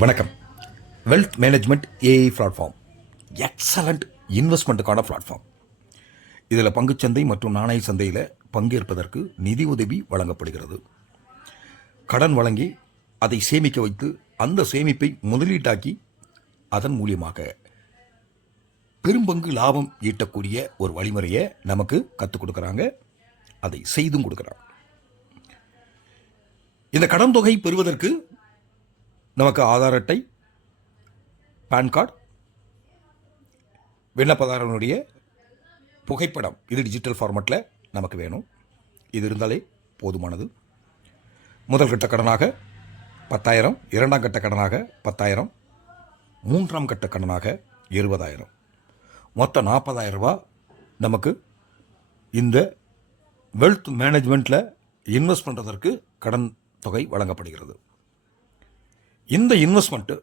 வணக்கம். Wealth management AI platform excellent இன்வெஸ்ட்மெண்ட்டுக்கான platform. இதில் பங்குச்சந்தை மற்றும் நாணய சந்தையில் பங்கேற்பதற்கு நிதி உதவி வழங்கப்படுகிறது. கடன் வழங்கி அதை சேமிக்க வைத்து அந்த சேமிப்பை முதலீட்டாக்கி அதன் மூலியமாக பெரும்பங்கு லாபம் ஈட்டக்கூடிய ஒரு வழிமுறையை நமக்கு கற்றுக் கொடுக்குறாங்க. அதை செய்தும் கொடுக்குறாங்க. இந்த கடன் தொகை பெறுவதற்கு நமக்கு ஆதார் அட்டை, பான் கார்டு, விண்ணப்பதாரனுடைய புகைப்படம், இது டிஜிட்டல் ஃபார்மேட்டில் நமக்கு வேணும். இது இருந்தாலே போதுமானது. முதல் கட்ட கடனாக 10,000, இரண்டாம் கட்ட கடனாக 10,000, மூன்றாம் கட்ட கடனாக 20,000, மொத்தம் 40,000 ரூபா நமக்கு இந்த வெல்த் மேனேஜ்மெண்ட்டில் இன்வெஸ்ட் பண்ணுறதற்கு கடன் தொகை வழங்கப்படுகிறது. இந்த இன்வெஸ்ட்மெண்ட்டு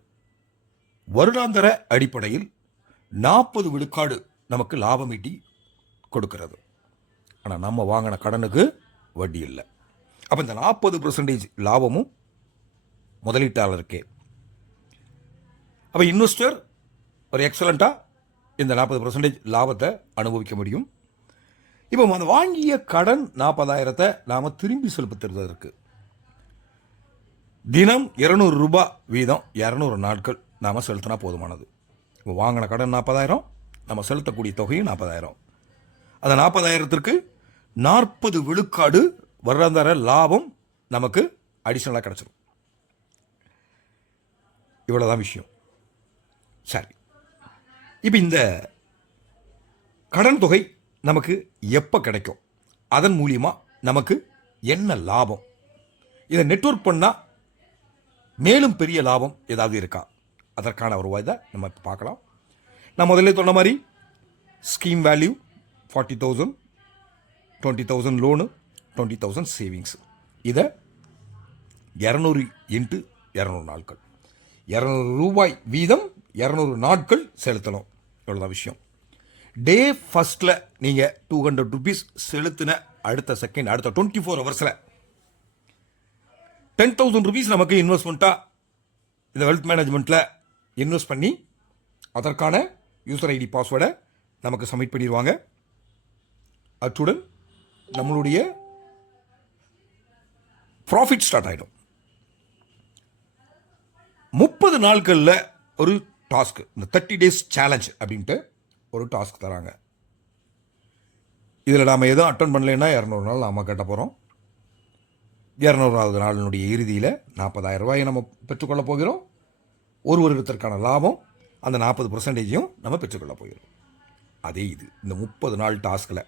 வருடாந்திர அடிப்படையில் 40 விழுக்காடு நமக்கு லாபம் ஈட்டி கொடுக்கிறது. ஆனால் நம்ம வாங்கின கடனுக்கு வட்டி இல்லை. அப்போ இந்த 40% லாபமும் முதலீட்டாளருக்கே. அப்போ இன்வெஸ்டர் ஒரு எக்ஸலண்ட்டாக இந்த 40% லாபத்தை அனுபவிக்க முடியும். இப்போ அந்த வாங்கிய கடன் 40,000 நாம் திரும்பி செலுத்துவதற்கு தினம் 200 ரூபாய் வீதம் 200 நாட்கள் நாம் செலுத்தினா போதுமானது. இப்போ வாங்கின கடன் 40,000, நம்ம செலுத்தக்கூடிய தொகையும் 40,000. அந்த 40,000த்திற்கு 40 விழுக்காடு வருடாந்திர லாபம் நமக்கு அடிஷ்னலாக கிடச்சிடும். இவ்வளோதான் விஷயம். சரி, இப்போ இந்த கடன் தொகை நமக்கு எப்போ கிடைக்கும், அதன் மூலியமாக நமக்கு என்ன லாபம், இதை நெட்வொர்க் பண்ணால் மேலும் பெரிய லாபம் ஏதாவது இருக்கா, அதற்கான ஒரு வாய்தை நம்ம இப்போ பார்க்கலாம். நான் முதல்ல சொன்ன மாதிரி ஸ்கீம் வேல்யூ 40,000, 20,000 லோனு, 20,000 சேவிங்ஸ். இதை 200 × 200 நாட்கள், 200 ரூபாய் வீதம் 200 நாட்கள் செலுத்தணும். இவ்வளோதான் விஷயம். டே ஃபஸ்ட்டில் நீங்கள் 200 ருபீஸ் செலுத்தின அடுத்த செகண்ட், அடுத்த 24 ஹவர்ஸில் 10,000 ருபீஸ் நமக்கு இன்வெஸ்ட்மெண்ட்டாக இந்த வெல்த் மேனேஜ்மெண்ட்டில் இன்வெஸ்ட் பண்ணி அதற்கான யூசர் ஐடி பாஸ்வேர்டை நமக்கு சப்மிட் பண்ணிடுவாங்க. அத்துடன் நம்மளுடைய ப்ராஃபிட் ஸ்டார்ட் ஆகிடும். 30 நாட்களில் ஒரு டாஸ்க், இந்த 30 days சேலஞ்ச் அப்படின்ட்டு ஒரு டாஸ்க் தராங்க. இதில் நாம் எதுவும் அட்டன் பண்ணலைன்னா 200 நாள் நாம் கட்ட போகிறோம். 200வது நாளினுடைய இறுதியில் 40,000 ரூபாயை நம்ம பெற்றுக்கொள்ள போகிறோம். ஒரு வருடத்திற்கான லாபம் அந்த 40%ஐயும் நம்ம பெற்றுக்கொள்ள போகிறோம். அதே இது இந்த 30 நாள் டாஸ்கில்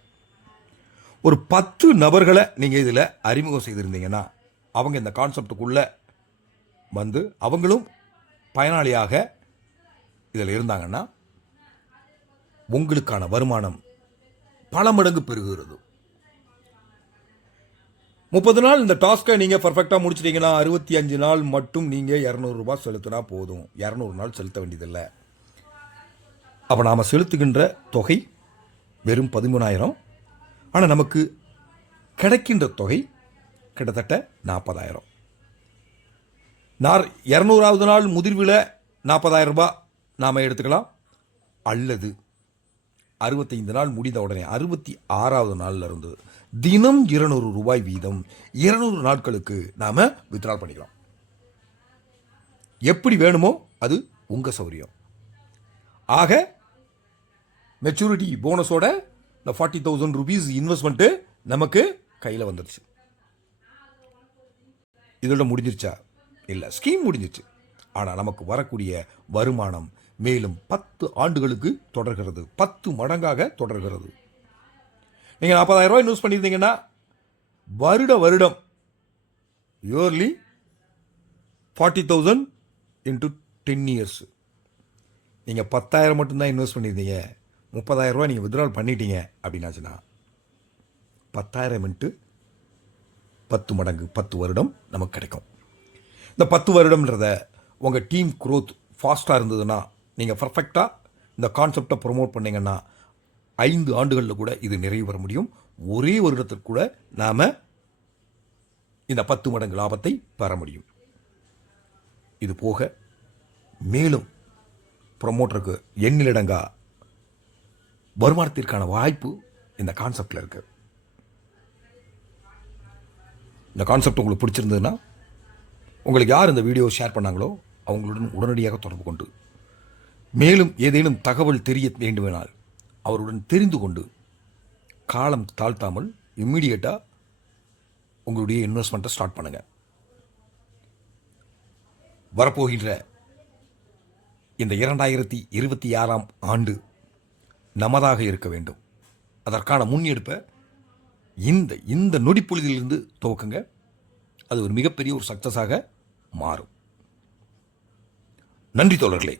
ஒரு 10 நபர்களை நீங்கள் இதில் அறிமுகம் செய்திருந்தீங்கன்னா அவங்க இந்த கான்செப்டுக்குள்ளே வந்து அவங்களும் பயனாளியாக இதில் இருந்தாங்கன்னா உங்களுக்கான வருமானம் பல மடங்கு பெருகுகிறது. 30 நாள் இந்த டாஸ்க்கை நீங்கள் பர்ஃபெக்டாக முடிச்சிட்டிங்கன்னா 65 நாள் மட்டும் நீங்கள் 200 ரூபாய் செலுத்தினா போதும். 200 நாள் செலுத்த வேண்டியதில்லை. அப்போ நாம் செலுத்துகின்ற தொகை வெறும் 13,000. ஆனால் நமக்கு கிடைக்கின்ற தொகை கிட்டத்தட்ட 40,000. 200வது நாள் முதிர்வில் 40,000 ரூபாய் நாம் எடுத்துக்கலாம். அல்லது 65 நாள் முடிந்த உடனே 66வது நாளில் இருந்து தினம் 200 ரூபாய் வீதம் 200 நாட்களுக்கு நாம் வித்ட்ரா பண்ணிக்கலாம். எப்படி வேணுமோ அது உங்கள் சௌரியம். ஆக மெச்சூரிட்டி போனஸோட இந்த 40,000 ருபீஸ் இன்வெஸ்ட்மெண்ட்டு நமக்கு கையில் வந்துடுச்சு. இதோட முடிஞ்சிருச்சா? இல்லை, ஸ்கீம் முடிஞ்சிச்சு. ஆனால் நமக்கு வரக்கூடிய வருமானம் மேலும் 10 ஆண்டுகளுக்கு தொடர்கிறது. 10 மடங்காக தொடர்கிறது. நீங்கள் 40,000 ரூபாய் இன்வெஸ்ட் பண்ணியிருந்தீங்கன்னா வருடம் இயர்லி 40,000 × 10 years. நீங்கள் 10,000 மட்டும்தான் இன்வெஸ்ட் பண்ணியிருந்தீங்க, 30,000 ரூபாய் நீங்கள் வித்ட்ரால் பண்ணிட்டீங்க அப்படின்னாச்சுன்னா 10,000 × 10 மடங்கு 10 வருடம் நமக்கு கிடைக்கும். இந்த 10 வருடம்ன்றத உங்கள் டீம் க்ரோத் ஃபாஸ்ட்டாக இருந்ததுன்னா, நீங்கள் பர்ஃபெக்டாக இந்த கான்செப்டை ப்ரொமோட் பண்ணிங்கன்னா 5 ஆண்டுகளில் கூட இது நிறைவு பெற முடியும். ஒரே வருடத்திற்கு கூட நாம் இந்த 10 மடங்கு லாபத்தை பெற முடியும். இது போக மேலும் ப்ரொமோட்டருக்கு எண்ணிலடங்கா வருமானத்திற்கான வாய்ப்பு இந்த கான்செப்டில் இருக்குது. இந்த கான்செப்ட் உங்களுக்கு பிடிச்சிருந்ததுன்னா, உங்களுக்கு யார் இந்த வீடியோ ஷேர் பண்ணாங்களோ அவங்களுடன் உடனடியாக தொடர்பு கொண்டு மேலும் ஏதேனும் தகவல் தெரிய வேண்டுமானால் அவருடன் தெரிந்து கொண்டு காலம் தாழ்த்தாமல் இம்மீடியட்டாக உங்களுடைய இன்வெஸ்ட்மெண்ட்டை ஸ்டார்ட் பண்ணுங்கள். வரப்போகின்ற இந்த 2026ஆம் ஆண்டு நமதாக இருக்க வேண்டும். அதற்கான முன்னெடுப்பை இந்த நொடிப்பொழுதிலிருந்து துவக்குங்க. அது ஒரு மிகப்பெரிய ஒரு சக்ஸஸாக மாறும். நன்றி தோழர்களே.